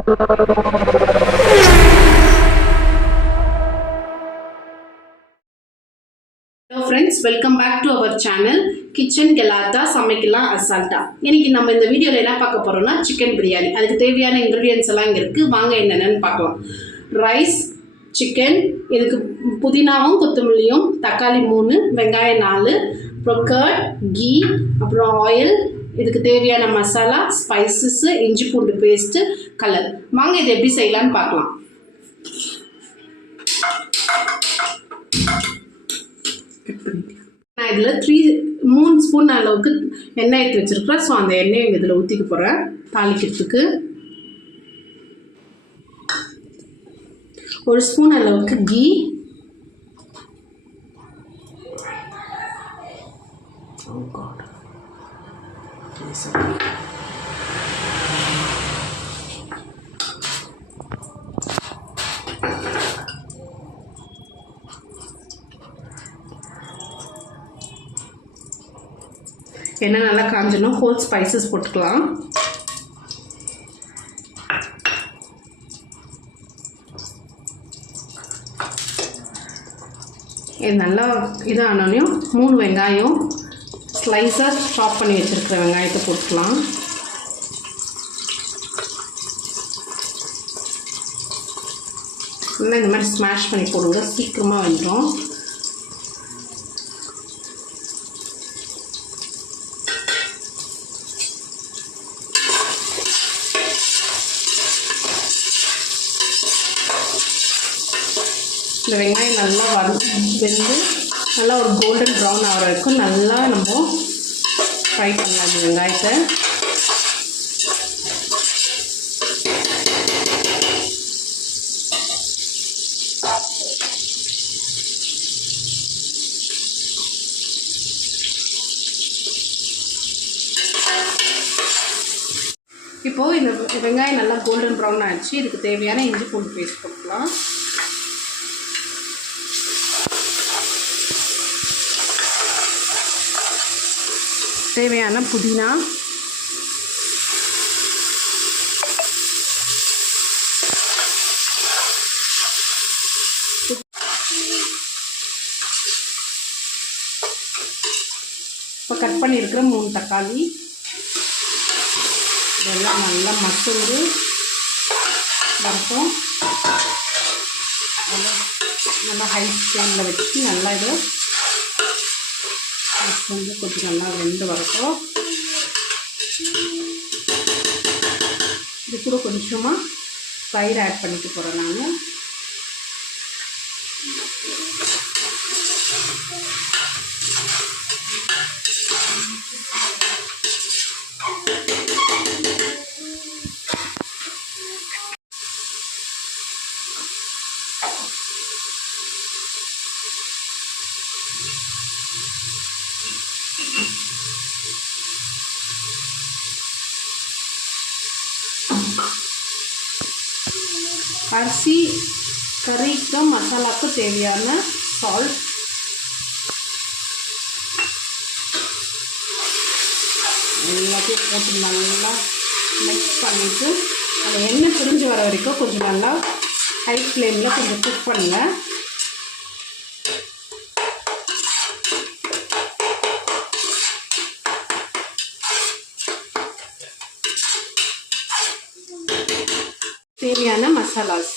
Hello friends welcome back to our channel kitchen கெலாத்தா சமைக்கலாம் அசால்ட்டா இன்னைக்கு நம்ம இந்த வீடியோவில் என்ன பார்க்க போகிறோம்னா சிக்கன் பிரியாணி அதுக்கு தேவையான இன்க்ரீடியன்ஸ் எல்லாம் இங்கே இருக்குது வாங்க என்னென்னு பார்க்கலாம். ரைஸ் சிக்கன் இதுக்கு புதினாவும் கொத்தமல்லியும் தக்காளி மூணு வெங்காயம் நாலு அப்புறம் கர்ட் கீ அப்புறம் ஆயில் இதுக்கு தேவையான மசாலா ஸ்பைசஸ்ஸு இஞ்சி பூண்டு பேஸ்ட்டு கலர் வாங்க இதை எப்படி செய்யலான்னு பார்க்கலாம். நான் இதில் த்ரீ மூணு ஸ்பூன் அளவுக்கு எண்ணெய் எடுத்து வச்சுருக்குறேன். ஸோ அந்த எண்ணெயை இதில் ஊற்றிக்க போகிறேன் தாளிக்கிறதுக்கு. ஒரு ஸ்பூன் அளவுக்கு கீ எண்ணெய் நல்லா காஞ்சணும். ஹோல் ஸ்பைசஸ் போட்டுக்கலாம். இது நல்லா இதானோனையும் மூணு வெங்காயம் ஸ்லைஸாக சாப் பண்ணி வச்சுருக்கிற வெங்காயத்தை போட்டுக்கலாம். நல்லா இந்த மாதிரி ஸ்மாஷ் பண்ணி போடுங்க. சீக்கிரமாக வந்துடும் இந்த வெங்காயம் நல்லா வறு வெந்து நல்லா ஒரு கோல்டன் ப்ரௌன் ஆகிற வரைக்கும் நல்லா நம்ம ஃப்ரை பண்ணலாம் இந்த வெங்காயத்தை. இப்போது இந்த வெங்காயம் நல்லா கோல்டன் ப்ரௌன் ஆச்சு. இதுக்கு தேவையான இஞ்சி பூண்டு பேஸ்ட் போட்டுக்கலாம். தேவையான புதினா. இப்போ கட் பண்ணியிருக்கிற மூணு தக்காளி. இதெல்லாம் நல்லா மசூந்து வரட்டும் நல்லா நல்லா ஹை ஃப்ளேமில் வச்சு நல்லா இது வந்து கொஞ்சம் நல்லா வெந்து வரட்டும். இது கூட கொஞ்சமாக தயிர் ஆட் பண்ணிக்க போகிறேன் நான். அரிசி கறிக்கும் மசாலாக்கு தேவையான சால்ட் எல்லாத்தையும் போட்டு நல்லா மிக்ஸ் பண்ணிவிட்டு அந்த எண்ணெய் பிரிஞ்சு வர வரைக்கும் கொஞ்சம் நல்லா ஹை ஃப்ளேமில் கொஞ்சம் குக் பண்ணுங்கள் மசாலாஸ்.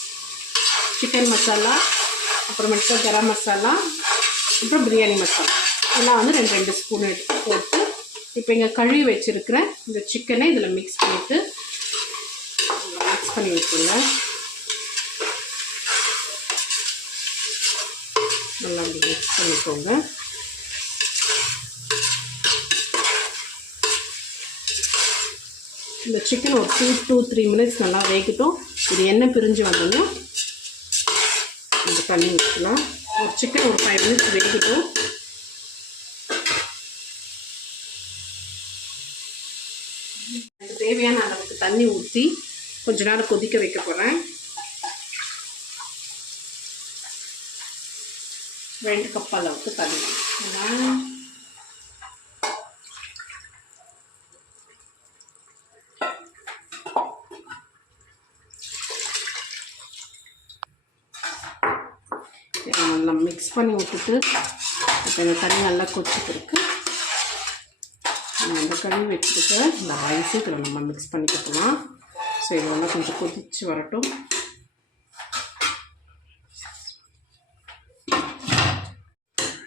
சிக்கன் மசாலா அப்புறமேட்டு கரம் மசாலா அப்புறம் பிரியாணி மசாலா எல்லாம் வந்து ரெண்டு ரெண்டு ஸ்பூன் எடுத்து போட்டு இப்போ இங்கே கழுவி வச்சுருக்கிற இந்த சிக்கனை இதில் மிக்ஸ் பண்ணிவிட்டு மிக்ஸ் பண்ணி வச்சுருங்க. நல்லா அப்படி மிக்ஸ் பண்ணிக்கோங்க. இந்த சிக்கன் ஒரு டூ டூ த்ரீ மினிட்ஸ் நல்லா வேகட்டும். இது எண்ணெய் பிரிஞ்சு வந்தோன்னா இந்த தண்ணி ஊற்றலாம். ஒரு சிக்கன் ஒரு ஃபைவ் மினிட்ஸ் வேகட்டும் எனக்கு தேவையான அளவுக்கு தண்ணி ஊற்றி கொஞ்ச நேரம் கொதிக்க வைக்க போகிறேன் ரெண்டு கப் அளவுக்கு தண்ணி ஏன்னா நல்லா மிக்ஸ் பண்ணி விட்டுட்டு இப்போ இந்த தண்ணி நல்லா கொச்சிட்டு நம்ம இந்த கழுவி வச்சுருக்க இந்த ரைஸு இதில் நம்ம மிக்ஸ் பண்ணிக்கலாம் ஸோ இது வந்து கொஞ்சம் கொதிச்சு வரட்டும்.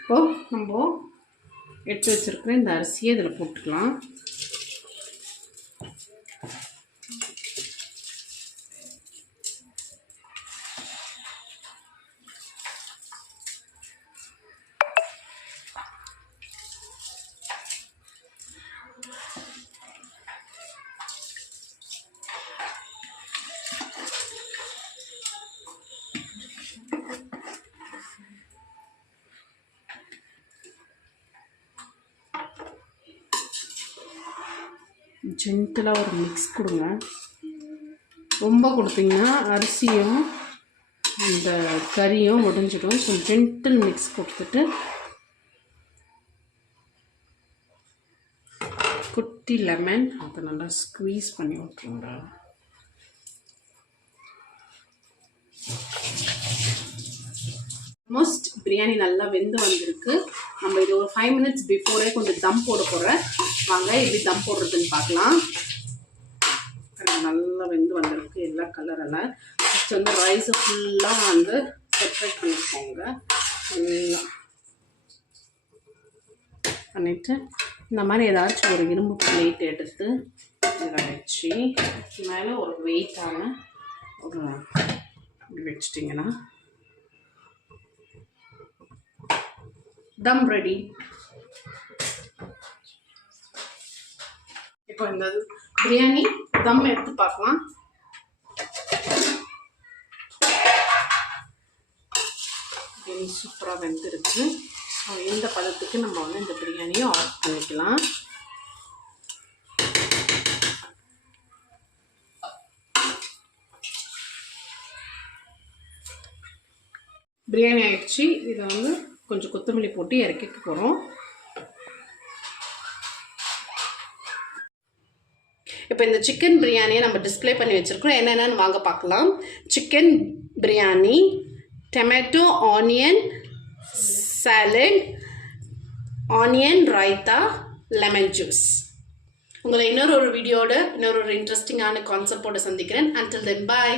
இப்போது நம்ம எடுத்து வச்சுருக்கிற இந்த அரிசியை இதில் போட்டுக்கலாம். ஜென்டலாக ஒரு மிக்ஸ் கொடுங்க. ரொம்ப கொடுத்தீங்கன்னா அரிசியும் அந்த கறியும் உடஞ்சிடும். ஸோ ஜென்டில் மிக்ஸ் கொடுத்துட்டு குட்டி லெமன் அதை நல்லா ஸ்க்வீஸ் பண்ணி விட்ருங்க ஆல்மோஸ்ட் பிரியாணி நல்லா வெந்து வந்திருக்கு. நம்ம இது ஒரு ஃபைவ் மினிட்ஸ் பிஃபோரே கொஞ்சம் தம் போட போகிறேன் வாங்க எப்படி தம் போடுறதுன்னு பார்க்கலாம். நல்லா வெந்து வந்திருக்கு எல்லா கலரெல்லாம் ஃபஸ்ட் வந்து ரைஸை ஃபுல்லாக வந்து செப்ரேட் பண்ணிக்கோங்க. எல்லாம் பண்ணிவிட்டு இந்த மாதிரி ஏதாச்சும் ஒரு இரும்பு பிளேட் எடுத்து இதில் வச்சு மேலே ஒரு வெயிட்டான ஒரு வச்சிட்டிங்கன்னா தம் ரெடி இப்போ இந்த பிரியாணி தம் எடுத்து பார்க்கலாம். பிரியாணி சூப்பராக வெந்துருச்சு. ஸோ இந்த பதத்துக்கு நம்ம வந்து இந்த பிரியாணியை ஆஃப் பண்ணிக்கலாம். பிரியாணி ஆயிடுச்சு. இதை வந்து கொஞ்சம் கொத்தமல்லி போட்டு இறக்கிக்க போகிறோம் இப்போ இந்த சிக்கன் பிரியாணியை நம்ம டிஸ்ப்ளே பண்ணி வச்சுருக்கோம் என்னென்னு வாங்க பார்க்கலாம். Chicken biryani tomato onion salad onion raita lemon juice உங்களை இன்னொரு ஒரு வீடியோட இன்னொரு ஒரு இன்ட்ரெஸ்டிங்கான கான்செப்டோட சந்திக்கிறேன். அண்டில் தென் பாய்